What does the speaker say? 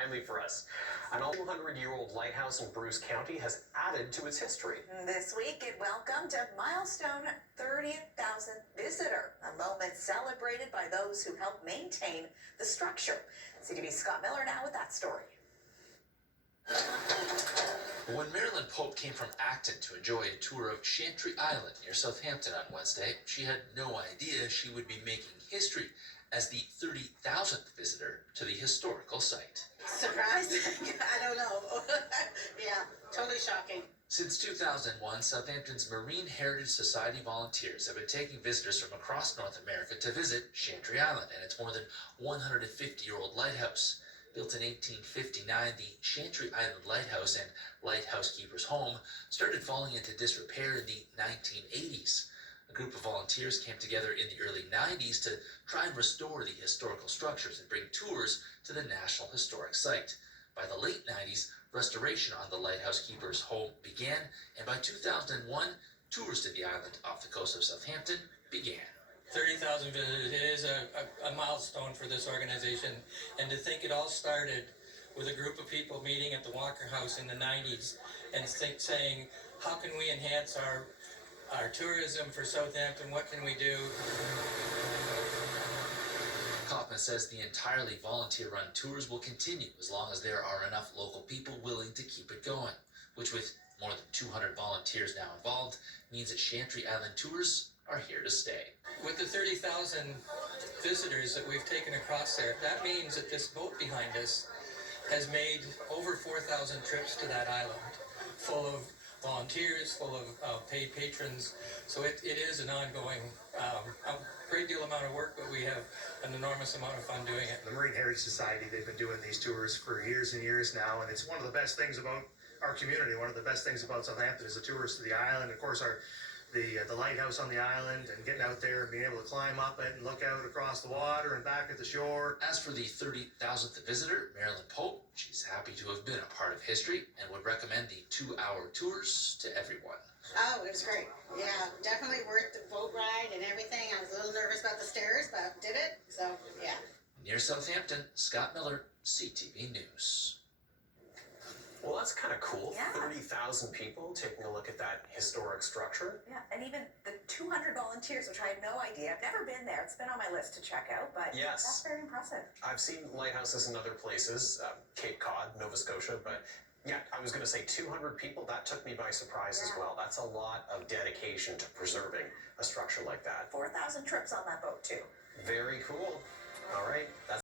timely for us. An 200-year-old lighthouse in Bruce County has added to its history. This week, it welcomed a milestone 30,000th visitor, a moment celebrated by those who helped maintain the structure. CTV's Scott Miller now with that story. When Marilyn Pope came from Acton to enjoy a tour of Chantry Island near Southampton on Wednesday, she had no idea she would be making history as the 30,000th visitor to the historical site. Surprising? I don't know. Yeah, totally shocking. Since 2001, Southampton's Marine Heritage Society volunteers have been taking visitors from across North America to visit Chantry Island and its more than 150-year-old lighthouse. Built in 1859, the Chantry Island Lighthouse and Lighthouse Keeper's Home started falling into disrepair in the 1980s. A group of volunteers came together in the early 90s to try and restore the historical structures and bring tours to the National Historic Site. By the late 90s, restoration on the Lighthouse Keeper's Home began, and by 2001, tours to the island off the coast of Southampton began. 30,000 visitors, it is a milestone for this organization, and to think it all started with a group of people meeting at the Walker House in the 90s and saying, how can we enhance our tourism for Southampton, what can we do? Kaufman says the entirely volunteer-run tours will continue as long as there are enough local people willing to keep it going, which with more than 200 volunteers now involved means that Chantry Island tours are here to stay. With the 30,000 visitors that we've taken across there, that means that this boat behind us has made over 4,000 trips to that island, full of volunteers, full of paid patrons. So it is an ongoing, a great deal amount of work, but we have an enormous amount of fun doing it. The Marine Heritage Society, they've been doing these tours for years and years now, and it's one of the best things about our community. One of the best things about Southampton is the tours to the island. Of course, the lighthouse on the island, and getting out there and being able to climb up it and look out across the water and back at the shore. As for the 30,000th visitor, Marilyn Pope, she's happy to have been a part of history and would recommend the 2-hour tours to everyone. Oh, it was great. Yeah, definitely worth the boat ride and everything. I was a little nervous about the stairs, but did it. So, yeah. Near Southampton, Scott Miller, CTV News. Well, that's kind of cool. Yeah. 30,000 people taking a look at that historic structure. Yeah, and even the 200 volunteers, which I had no idea. I've never been there. It's been on my list to check out, but Yes. that's very impressive. I've seen lighthouses in other places, Cape Cod, Nova Scotia, but yeah, I was going to say 200 people. That took me by surprise as well. That's a lot of dedication to preserving a structure like that. 4,000 trips on that boat, too. Very cool. All right. That's